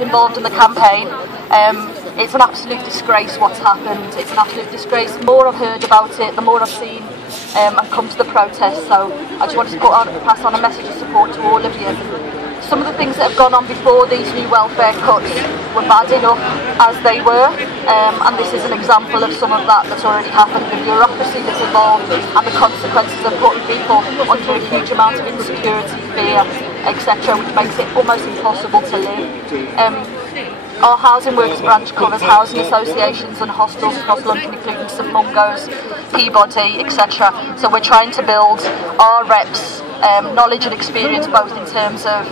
involved in the campaign. It's an absolute disgrace what's happened. It's an absolute disgrace. The more I've heard about it, the more I've seen and come to the protest. So I just wanted to pass on a message of support to all of you. Some of the things that have gone on before these new welfare cuts were bad enough as they were, and this is an example of some of that that's already happened. The bureaucracy that's involved and the consequences of putting people under a huge amount of insecurity, fear, etc., which makes it almost impossible to live. Our housing workers branch covers housing associations and hostels across London, including St Mungo's, Peabody, etc. So we're trying to build our reps' knowledge and experience both in terms of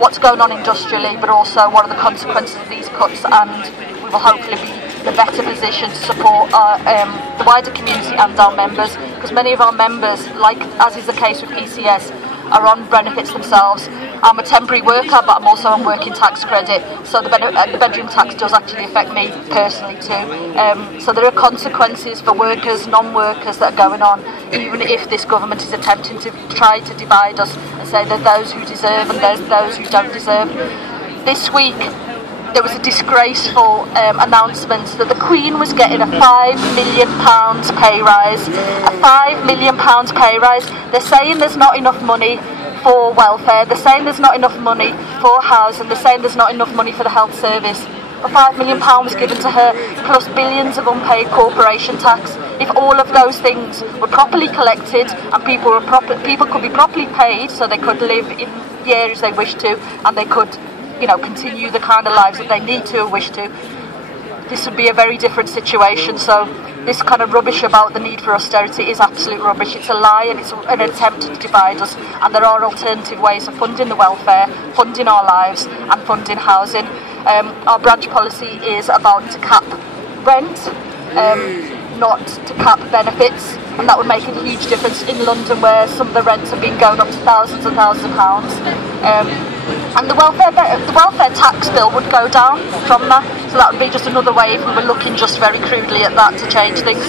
what's going on industrially, but also what are the consequences of these cuts, and we will hopefully be in a better position to support the wider community and our members, because many of our members, like as is the case with PCS, are on benefits themselves. I'm a temporary worker, but I'm also on working tax credit, so the bedroom tax does actually affect me personally too. So there are consequences for workers, non-workers that are going on, even if this government is attempting to try to divide us and say that those who deserve and those who don't deserve. This week there was a disgraceful announcement that the Queen was getting a £5 million pay rise. A £5 million pay rise. They're saying there's not enough money for welfare, they're saying there's not enough money for housing, they're saying there's not enough money for the health service. But £5 million was given to her, plus billions of unpaid corporation tax. If all of those things were properly collected and people could be properly paid, so they could live in the areas they wish to, and they could, you know, continue the kind of lives that they need to or wish to, this would be a very different situation. So this kind of rubbish about the need for austerity is absolute rubbish. It's a lie, and it's an attempt to divide us, and there are alternative ways of funding the welfare, funding our lives and funding housing. Our branch policy is about to cap rent, not to cap benefits, and that would make a huge difference in London, where some of the rents have been going up to thousands and thousands of pounds. And the welfare tax bill would go down from that, so that would be just another way, if we were looking just very crudely at that, to change things.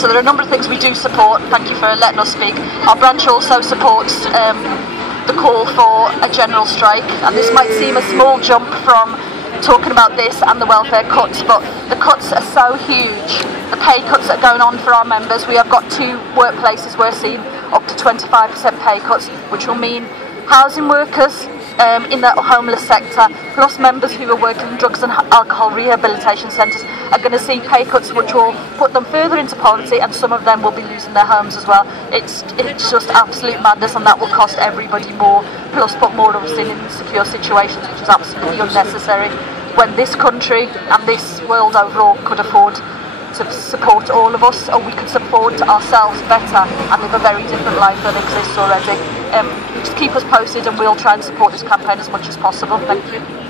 So there are a number of things we do support. Thank you for letting us speak. Our branch also supports the call for a general strike, and this might seem a small jump from talking about this and the welfare cuts, but the cuts are so huge. The pay cuts that are going on for our members, we have got 2 workplaces we're seeing up to 25% pay cuts, which will mean housing workers in the homeless sector, plus members who are working in drugs and alcohol rehabilitation centres, are going to see pay cuts which will put them further into poverty, and some of them will be losing their homes as well. It's just absolute madness, and that will cost everybody more, plus put more of us in insecure situations, which is absolutely unnecessary, when this country and this world overall could afford to support all of us, or we could support ourselves better and live a very different life that exists already. Just keep us posted, and we'll try and support this campaign as much as possible. Thank you.